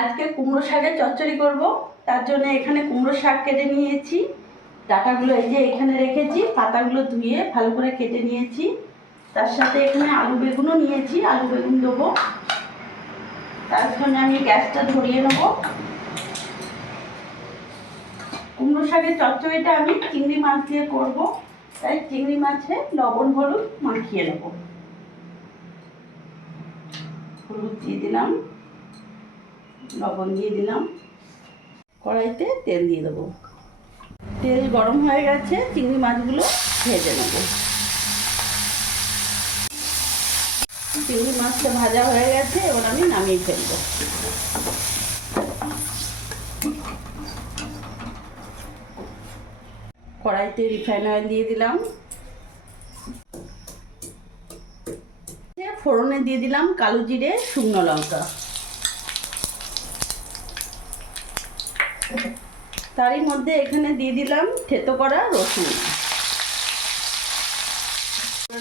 আজকে কুমড়ো শাকের চচ্চড়ি করব। তার জন্য এখানে কুমড়ো শাক কেটে নিয়েছি। ডাটাগুলো এই যে এখানে রেখেছি, পাতাগুলো ধুয়ে ভালো করে কেটে নিয়েছি। তার সাথে এখানে আলু বেগুনও নিয়েছি, আলু বেগুন দেবো। তার জন্য আমি গ্যাসটা ধরিয়ে নেব। কুমড়ো শাকের চচ্চড়িটা আমি চিংড়ি মাছ দিয়ে করব। তাই চিংড়ি মাছে লবণ, হলুদ মাখিয়ে নেব। হলুদ দিয়ে দিলাম। লবণ দিয়ে দিলাম। কড়াইতে তেল দিয়ে দেবো। তেল গরম হয়ে গেছে, চিংড়ি মাছগুলো ভেজে নেব। চিংড়ি মাছটা ভাজা হয়ে গেছে, এবার আমি নামিয়ে ফেলব। কড়াইতে রিফাইন অয়েল দিয়ে দিলাম। ফোড়নে দিয়ে দিলাম কালো জিরে, শুকনো লঙ্কা। তারই মধ্যে এখানে দিয়ে দিলাম থেতো করা রসুন। করে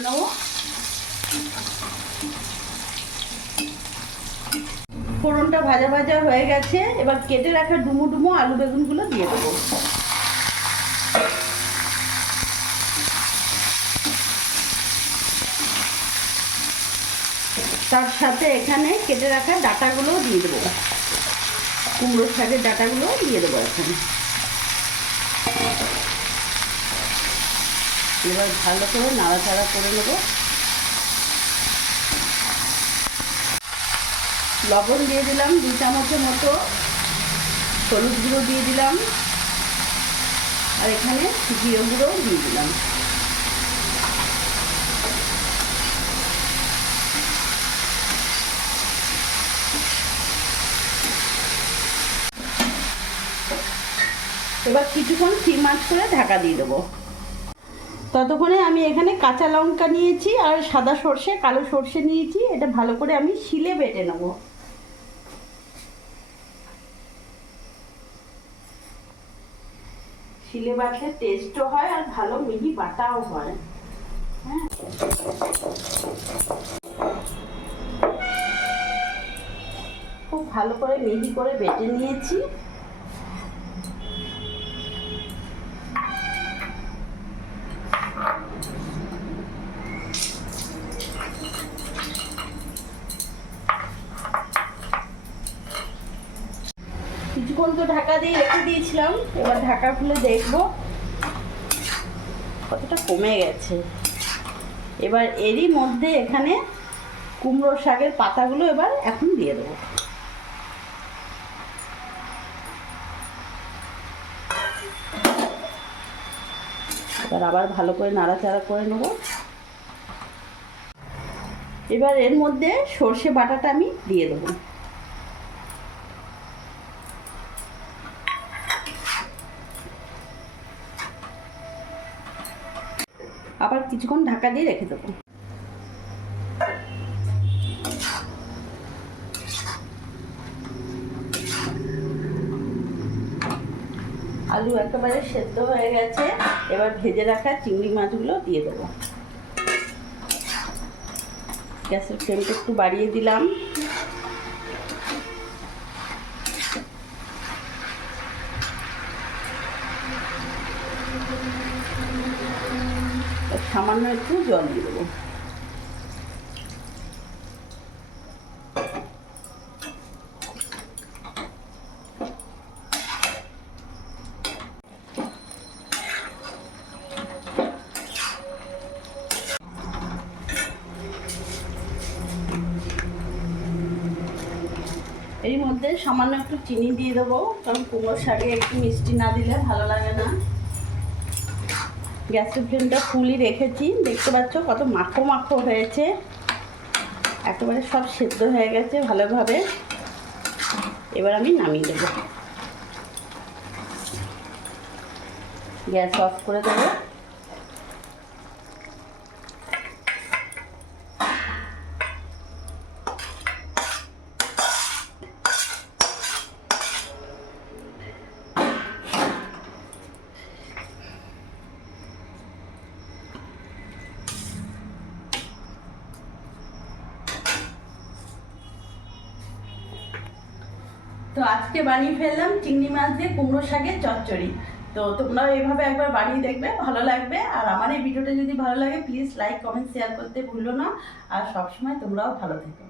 ফোড়নটা ভাজা ভাজা হয়ে গেছে। এবার কেটে রাখা ডুমো ডুমো আলু বেগুনগুলো দিয়ে দেবো। তার সাথে এখানে কেটে রাখা ডাটাগুলোও দিয়ে দেবো। কুমড়ো শাকের ডাটাগুলো দিয়ে দেবো এখানে। এবার ভালো করে নাড়াচাড়া করে নেব। লবণ দিয়ে দিলাম দু চামচের মতো, হলুদ গুঁড়ো দিয়ে দিলাম, আর এখানে জিরে গুঁড়োও দিয়ে দিলাম। এবার কিছুক্ষণ থিম মাছ করে ঢাকা দিয়ে দেবো। ততক্ষণে আমি এখানে কাঁচা লঙ্কা নিয়েছি আর সাদা সর্ষে, কালো সর্ষে নিয়েছি। এটা ভালো করে আমি শিলে বেটে নেব। শিলে বাটলে টেস্টও হয় আর ভালো মিহি বাটাও হয়। হ্যাঁ। খুব ভালো করে মিহি করে বেটে নিয়েছি। কিছুক্ষণ তো ঢাকা দিয়ে রেখে দিয়েছিলাম, এবার ঢাকা খুলে দেখব। কতটা কমে গেছে। এবার এরই মধ্যে এখানে কুমড়ো শাকের পাতাগুলো এবার এখন দিয়ে দেবো। এবার আবার ভালো করে নাড়াচাড়া করে নেব। এবার এর মধ্যে সর্ষে বাটাটা আমি দিয়ে দেবো। আবার কিছুক্ষণ ঢাকা দিয়ে রেখে দেবো। আলু একেবারে সেদ্ধ হয়ে গেছে। এবার ভেজে রাখা চিংড়ি মাছগুলো দিয়ে দেবো। গ্যাসের ফ্লেমটা একটু বাড়িয়ে দিলাম। সামান্য একটু জল দিয়ে দেবো। এর মধ্যে সামান্য একটু চিনি দিয়ে দেবো, কারণ কুমড়োর শাকে একটু মিষ্টি না দিলে ভালো লাগে না। গ্যাসের ফ্লেমটা ফুলই রেখেছি। দেখতে পাচ্ছ কত মাখো মাখো হয়েছে। একেবারে সব সেদ্ধ হয়ে গেছে ভালোভাবে। এবার আমি নামিয়ে দেবো। গ্যাস অফ করে দেবো। তো আজকে বানিয়ে ফেললাম চিংড়ি মাছ দিয়ে কুমড়ো শাকের চচ্চড়ি। তো তোমরাও এইভাবে একবার বানিয়ে দেখবে, ভালো লাগবে। আর আমার এই ভিডিওটা যদি ভালো লাগে প্লিজ লাইক কমেন্ট শেয়ার করতে ভুলো না। আর সবসময় তোমরাও ভালো থেকো।